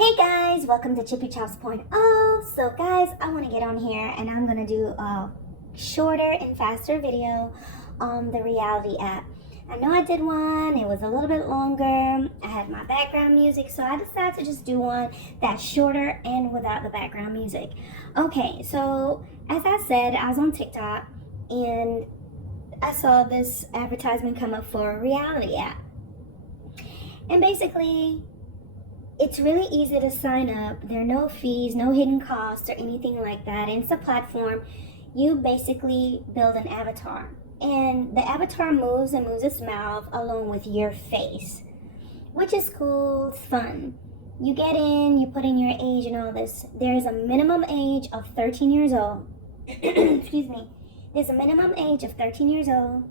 Hey guys, welcome to Chops.OH. So guys, I want to get on here and I'm going to do a shorter and faster video on the Reality app. I know I did one, it was a little bit longer, I had my background music, so I decided to just do one that's shorter and without the background music. Okay, so as I said, I was on TikTok and I saw this advertisement come up for a Reality app. And basically, it's really easy to sign up. There are no fees, no hidden costs or anything like that. And it's a platform. You basically build an avatar. And the avatar moves and moves its mouth along with your face, which is cool, it's fun. You get in, you put in your age and all this. There's a minimum age of 13 years old. Excuse me. There's a minimum age of 13 years old.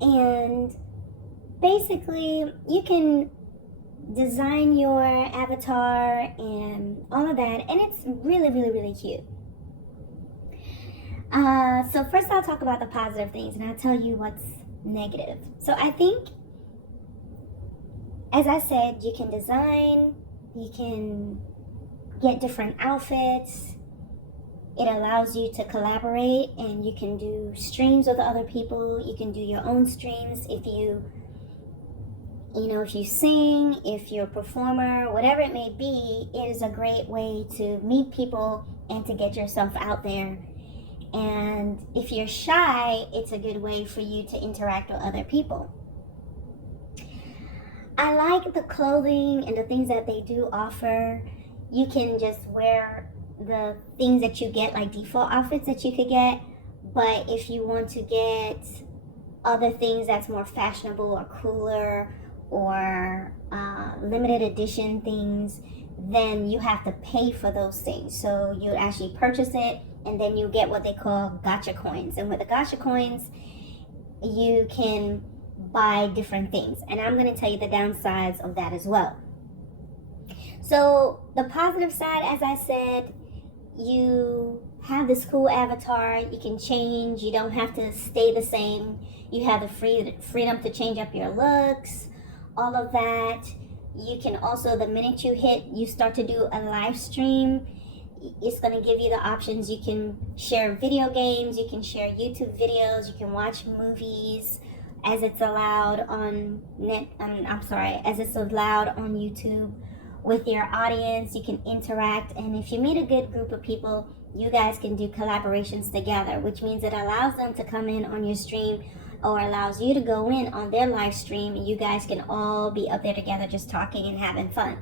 And basically, you can design your avatar and all of that, and it's really cute. So first I'll talk about the positive things and I'll tell you what's negative. So I think, as I said, you can design, you can get different outfits, it allows you to collaborate, and you can do streams with other people. You can do your own streams if you sing, if you're a performer, whatever it may be. It is a great way to meet people and to get yourself out there. And if you're shy, it's a good way for you to interact with other people. I like the clothing and the things that they do offer. You can just wear the things that you get, like default outfits that you could get. But if you want to get other things that's more fashionable or cooler, or limited edition things, then you have to pay for those things. So you actually purchase it, and then you get what they call Gacha coins. And with the Gacha coins, you can buy different things. And I'm going to tell you the downsides of that as well. So the positive side, as I said, you have this cool avatar. You can change. You don't have to stay the same. You have the freedom to change up your looks, all of that. You can also, the minute you start to do a live stream, it's going to give you the options. You can share video games, you can share YouTube videos, you can watch movies as it's allowed on as it's allowed on YouTube with your audience. You can interact, and if you meet a good group of people, you guys can do collaborations together, which means it allows them to come in on your stream, or allows you to go in on their live stream, and you guys can all be up there together just talking and having fun.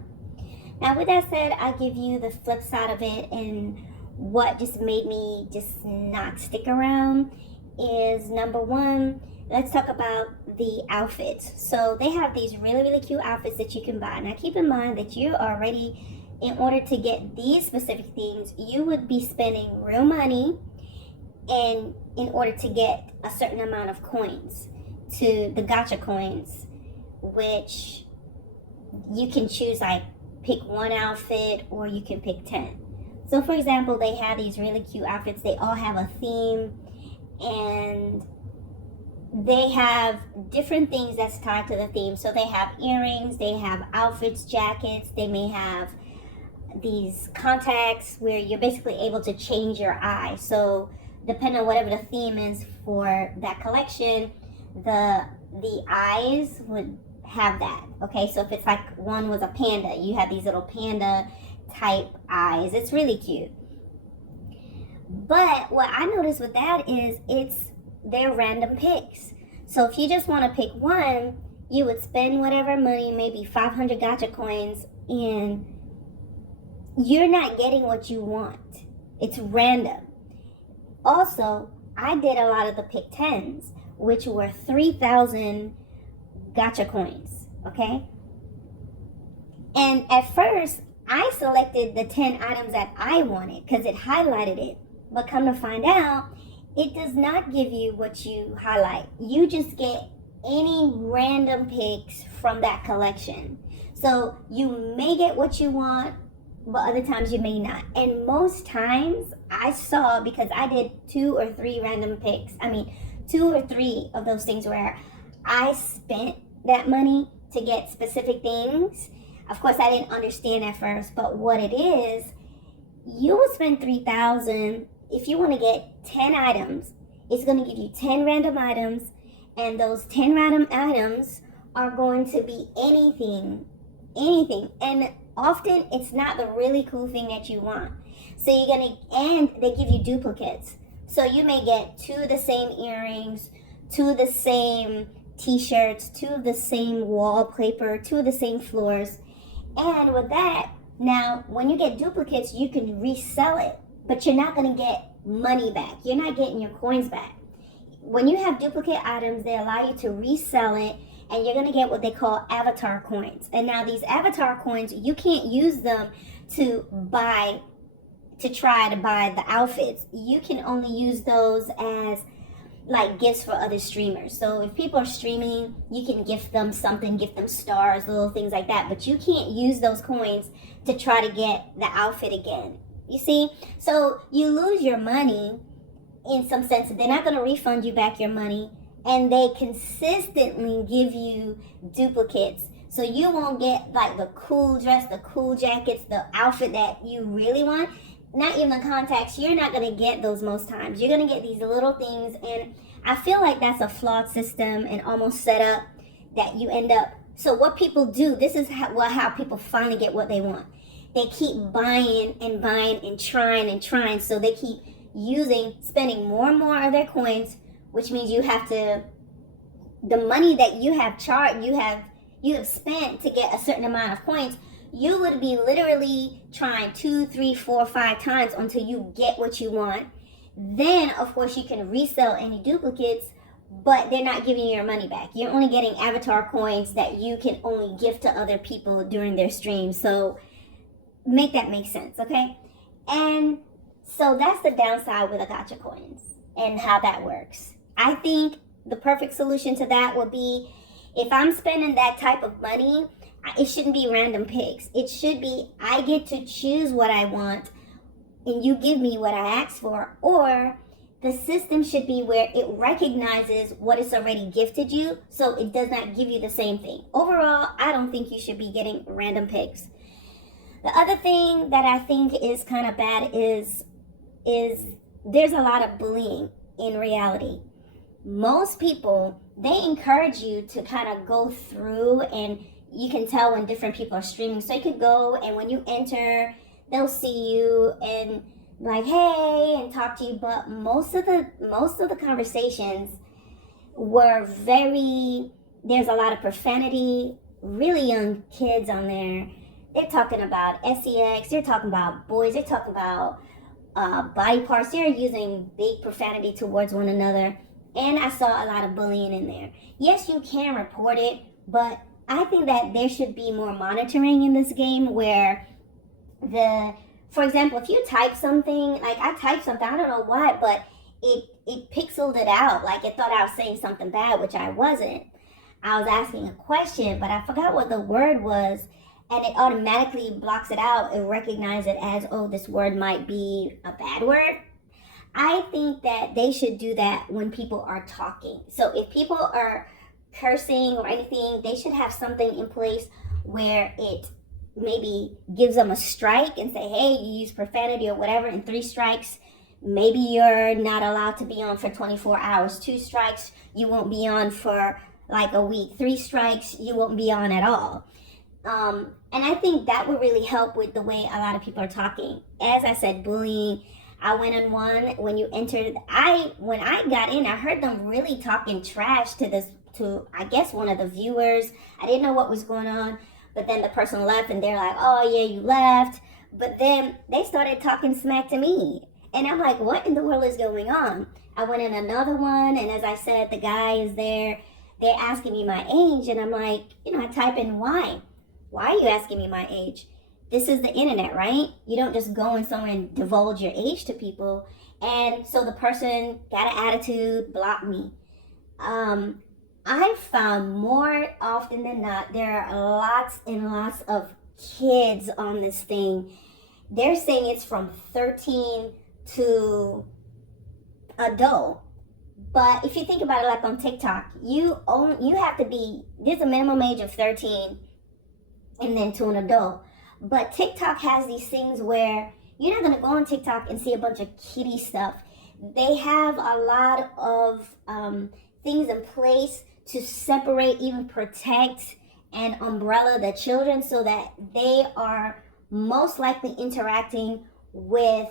Now with that said, I give you the flip side of it, and what just made me just not stick around is, number one, let's talk about the outfits. So they have these really cute outfits that you can buy. Now keep in mind that you're already, in order to get these specific things, you would be spending real money, and in order to get a certain amount of coins, to the Gacha coins, which you can choose, like pick one outfit or you can pick 10. So for example, they have these really cute outfits. They all have a theme, and they have different things that's tied to the theme. So they have earrings, they have outfits, jackets, they may have these contacts where you're basically able to change your eye. So depending on whatever the theme is for that collection, the eyes would have that. Okay, so if it's like one was a panda, you have these little panda type eyes. It's really cute. But what I noticed with that is they're random picks. So if you just want to pick one, you would spend whatever money, maybe 500 Gacha coins, and you're not getting what you want. It's random. Also, I did a lot of the pick 10s, which were 3,000 Gacha coins, okay? And at first, I selected the 10 items that I wanted because it highlighted it. But come to find out, it does not give you what you highlight. You just get any random picks from that collection. So you may get what you want, but other times you may not. And most times I saw, because I did 2 or 3 random picks, 2 or 3 of those things where I spent that money to get specific things. Of course, I didn't understand at first, but what it is, you will spend 3,000 if you want to get 10 items. It's going to give you 10 random items, and those 10 random items are going to be anything. And often it's not the really cool thing that you want. So and they give you duplicates. So you may get 2 of the same earrings, 2 of the same t-shirts, 2 of the same wallpaper, 2 of the same floors. And with that, now when you get duplicates, you can resell it, but you're not going to get money back. You're not getting your coins back. When you have duplicate items, they allow you to resell it, and you're going to get what they call avatar coins. And now these avatar coins, you can't use them to try to buy the outfits. You can only use those as like gifts for other streamers. So if people are streaming, you can gift them something, gift them stars, little things like that, but you can't use those coins to try to get the outfit again. You see? So you lose your money in some sense. They're not going to refund you back your money, and they consistently give you duplicates. So you won't get like the cool dress, the cool jackets, the outfit that you really want. Not even the contacts. You're not going to get those most times. You're going to get these little things, and I feel like that's a flawed system and almost set up that you end up. So what people do, this is how people finally get what they want. They keep buying and trying. So they keep spending more and more of their coins, which means the money that you have spent to get a certain amount of coins, you would be literally trying 2, 3, 4, 5 times until you get what you want. Then, of course, you can resell any duplicates, but they're not giving you your money back. You're only getting avatar coins that you can only gift to other people during their streams. So make that make sense, okay? And so that's the downside with the gacha coins and how that works. I think the perfect solution to that would be, if I'm spending that type of money, it shouldn't be random picks. It should be, I get to choose what I want and you give me what I asked for. Or the system should be where it recognizes what it's already gifted you, so it does not give you the same thing. Overall, I don't think you should be getting random picks. The other thing that I think is kind of bad is there's a lot of bullying in reality. Most people, they encourage you to kind of go through, and you can tell when different people are streaming. So you could go, and when you enter, they'll see you and like, hey, and talk to you. But most of the conversations were there's a lot of profanity, really young kids on there. They're talking about sex, they're talking about boys, they're talking about body parts. They're using big profanity towards one another. And I saw a lot of bullying in there. Yes, you can report it, but I think that there should be more monitoring in this game where for example, if you type something, like I typed something, I don't know why, but it pixeled it out. Like it thought I was saying something bad, which I wasn't. I was asking a question, but I forgot what the word was, and it automatically blocks it out and recognizes it as, oh, this word might be a bad word. I think that they should do that when people are talking. So if people are cursing or anything, they should have something in place where it maybe gives them a strike and say, hey, you use profanity or whatever, and 3 strikes, maybe you're not allowed to be on for 24 hours. 2 strikes, you won't be on for like a week. 3 strikes, you won't be on at all. And I think that would really help with the way a lot of people are talking. As I said, bullying. I went on one when you entered. When I got in, I heard them really talking trash to I guess one of the viewers. I didn't know what was going on, but then the person left and they're like, oh yeah, you left. But then they started talking smack to me. And I'm like, what in the world is going on? I went in another one, and as I said, the guy is there. They're asking me my age, and I'm like, I type in why. Why are you asking me my age? This is the internet, right? You don't just go in somewhere and divulge your age to people. And so the person got an attitude, blocked me. I found more often than not, there are lots and lots of kids on this thing. They're saying it's from 13 to adult. But if you think about it, like on TikTok, you have to be, there's a minimum age of 13. and then to an adult. But TikTok has these things where you're not going to go on TikTok and see a bunch of kiddie stuff. They have a lot of things in place to separate, even protect and umbrella the children so that they are most likely interacting with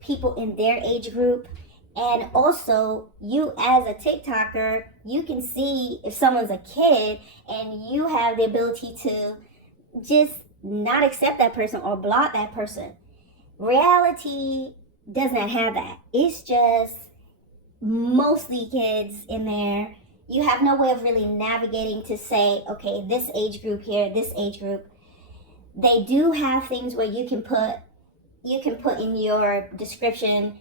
people in their age group. And also, you as a TikToker, you can see if someone's a kid, and you have the ability to just not accept that person or block that person. Reality does not have that. It's just mostly kids in there. You have no way of really navigating to say, okay, this age group here, this age group. They do have things where you can put in your description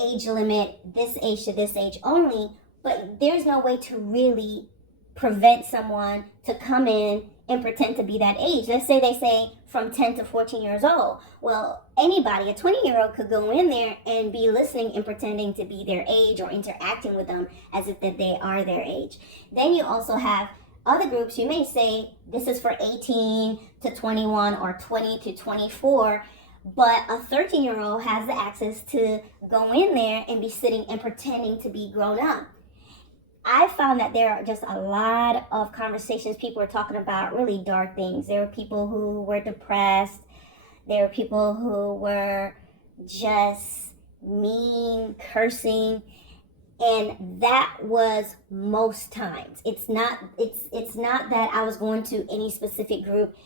age limit, this age to this age only, but there's no way to really prevent someone to come in and pretend to be that age. Let's say they say from 10 to 14 years old. Well, anybody, a 20-year-old could go in there and be listening and pretending to be their age or interacting with them as if that they are their age. Then you also have other groups. You may say this is for 18 to 21 or 20 to 24, but a 13-year-old has the access to go in there and be sitting and pretending to be grown up. I found that there are just a lot of conversations. People are talking about really dark things. There were people who were depressed. There were people who were just mean, cursing. And that was most times. It's not that I was going to any specific group.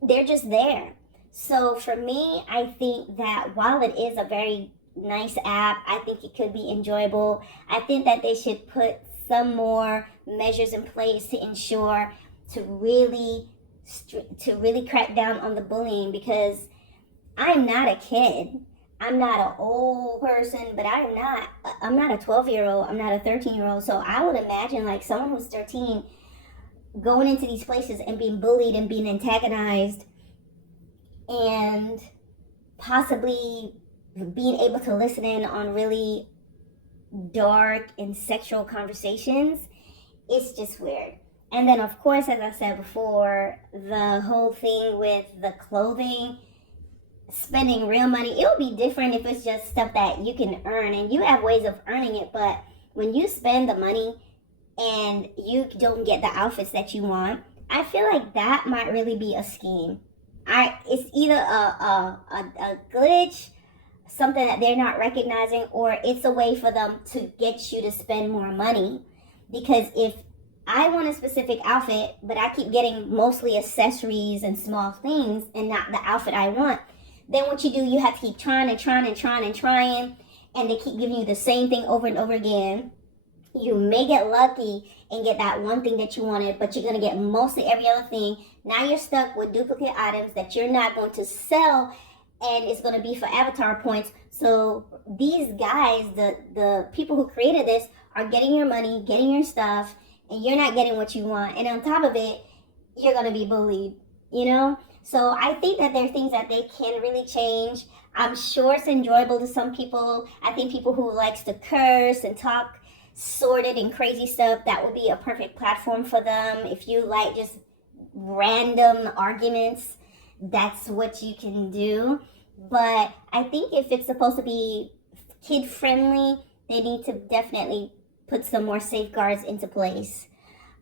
They're just there. So for me, I think that while it is a very nice app, I think it could be enjoyable. I think that they should put some more measures in place to ensure to really crack down on the bullying, because I'm not a kid. I'm not an old person, but I'm not a 12-year-old. I'm not a 13-year-old. So I would imagine like someone who's 13 going into these places and being bullied and being antagonized and possibly being able to listen in on really dark and sexual conversations. It's just weird. And then of course, as I said before, the whole thing with the clothing, spending real money, it'll be different if it's just stuff that you can earn and you have ways of earning it. But when you spend the money and you don't get the outfits that you want, I feel like that might really be a scheme. It's either a glitch, something that they're not recognizing, or it's a way for them to get you to spend more money. Because if I want a specific outfit, but I keep getting mostly accessories and small things and not the outfit I want, then what you do, you have to keep trying, and they keep giving you the same thing over and over again. You may get lucky and get that one thing that you wanted, but you're going to get mostly every other thing. Now you're stuck with duplicate items that you're not going to sell, and it's going to be for avatar points. So these guys, the people who created this, are getting your money, getting your stuff, and you're not getting what you want. And on top of it, you're going to be bullied, you know? So I think that there are things that they can really change. I'm sure it's enjoyable to some people. I think people who likes to curse and talk sordid and crazy stuff, that would be a perfect platform for them. If you like just random arguments, that's what you can do. But I think if it's supposed to be kid friendly, they need to definitely put some more safeguards into place.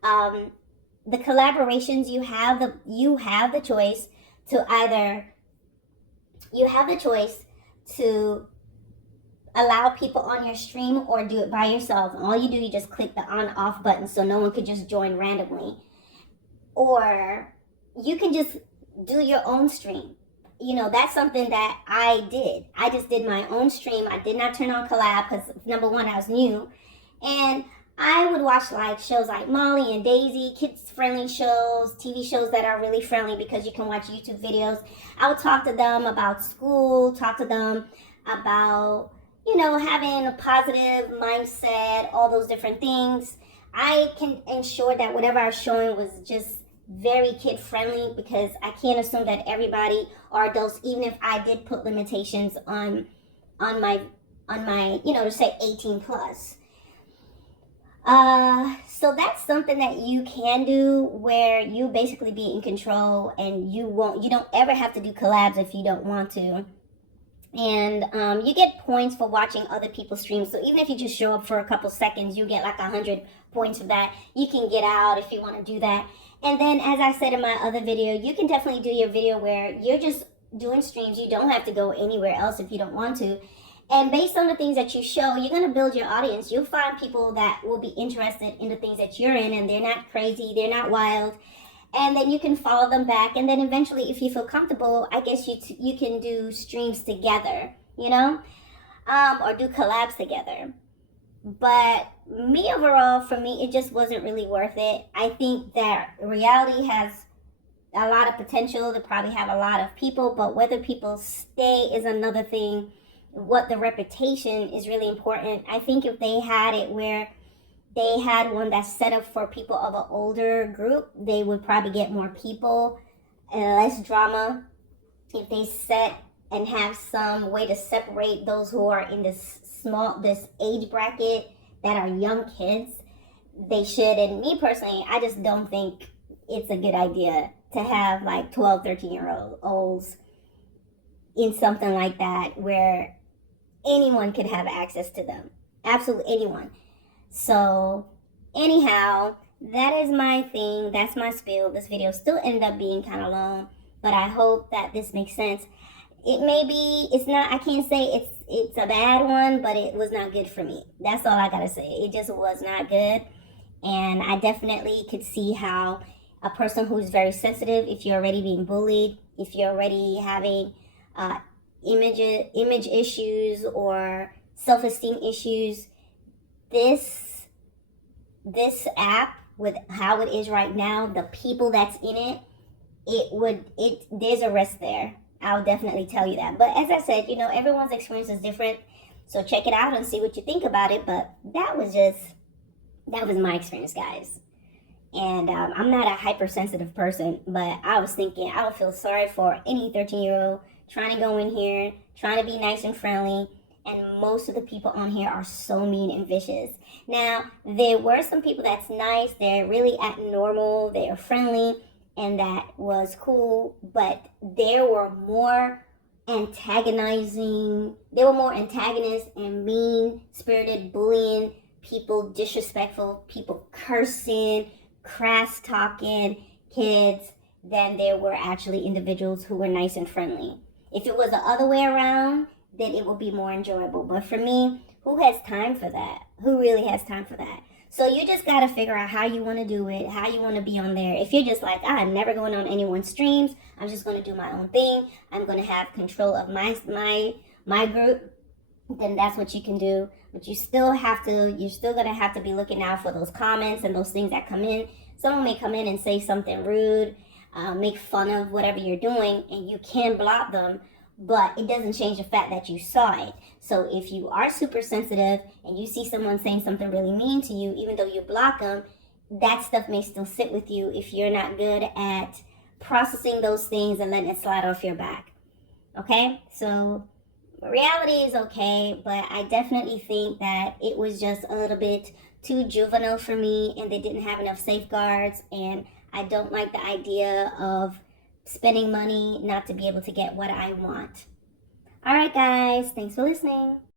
The collaborations, you have the choice to allow people on your stream or do it by yourself. And all you do, you just click the on off button so no one could just join randomly. Or you can just do your own stream. You know, that's something that I did. I just did my own stream. I did not turn on collab because, number one, I was new. And I would watch like shows like Molly and Daisy, kids-friendly shows, TV shows that are really friendly because you can watch YouTube videos. I would talk to them about school, talk to them about, you know, having a positive mindset, all those different things. I can ensure that whatever I was showing was just very kid-friendly, because I can't assume that everybody are adults, even if I did put limitations on my, you know, to say 18 plus. So that's something that you can do where you basically be in control and you don't ever have to do collabs if you don't want to. And you get points for watching other people's streams. So even if you just show up for a couple seconds, you get like 100 points for that. You can get out if you want to do that. And then, as I said in my other video, you can definitely do your video where you're just doing streams. You don't have to go anywhere else if you don't want to. And based on the things that you show, you're going to build your audience. You'll find people that will be interested in the things that you're in, and they're not crazy, they're not wild. And then you can follow them back. And then eventually, if you feel comfortable, I guess you can do streams together, or do collabs together. But me overall, for me, it just wasn't really worth it. I think that reality has a lot of potential to probably have a lot of people, but whether people stay is another thing. What the reputation is really important. I think if they had it where they had one that's set up for people of an older group, they would probably get more people and less drama. If they set and have some way to separate those who are in this age bracket that are young kids, they should. And me personally, I just don't think it's a good idea to have like 12, 13-year-olds in something like that where anyone could have access to them. Absolutely anyone. So, anyhow, that is my thing. That's my spiel. This video still ended up being kind of long, but I hope that this makes sense. It may be, it's not, I can't say it's a bad one, but it was not good for me. That's all I gotta say. It just was not good. And I definitely could see how a person who's very sensitive, if you're already being bullied, if you're already having image issues or self-esteem issues, this app, with how it is right now, the people that's in it, there's a risk there. I'll definitely tell you that. But as I said, everyone's experience is different. So check it out and see what you think about it. But that was my experience, guys. And I'm not a hypersensitive person, but I was thinking I would feel sorry for any 13-year-old trying to go in here, trying to be nice and friendly. And most of the people on here are so mean and vicious. Now, there were some people that's nice. They're really act normal. They are friendly. And that was cool. But there were more antagonists and mean-spirited, bullying, people disrespectful, people cursing, crass talking kids than there were actually individuals who were nice and friendly. If it was the other way around, then it would be more enjoyable. But for me, who has time for that? Who really has time for that? So you just got to figure out how you want to do it, how you want to be on there. If you're just like, I'm never going on anyone's streams, I'm just going to do my own thing, I'm going to have control of my group, then that's what you can do. But you're still going to have to be looking out for those comments and those things that come in. Someone may come in and say something rude, make fun of whatever you're doing, and you can block them, but it doesn't change the fact that you saw it. So if you are super sensitive and you see someone saying something really mean to you, even though you block them, that stuff may still sit with you if you're not good at processing those things and letting it slide off your back. Okay? So reality is okay, but I definitely think that it was just a little bit too juvenile for me, and they didn't have enough safeguards, and I don't like the idea of spending money not to be able to get what I want. All right, guys, thanks for listening.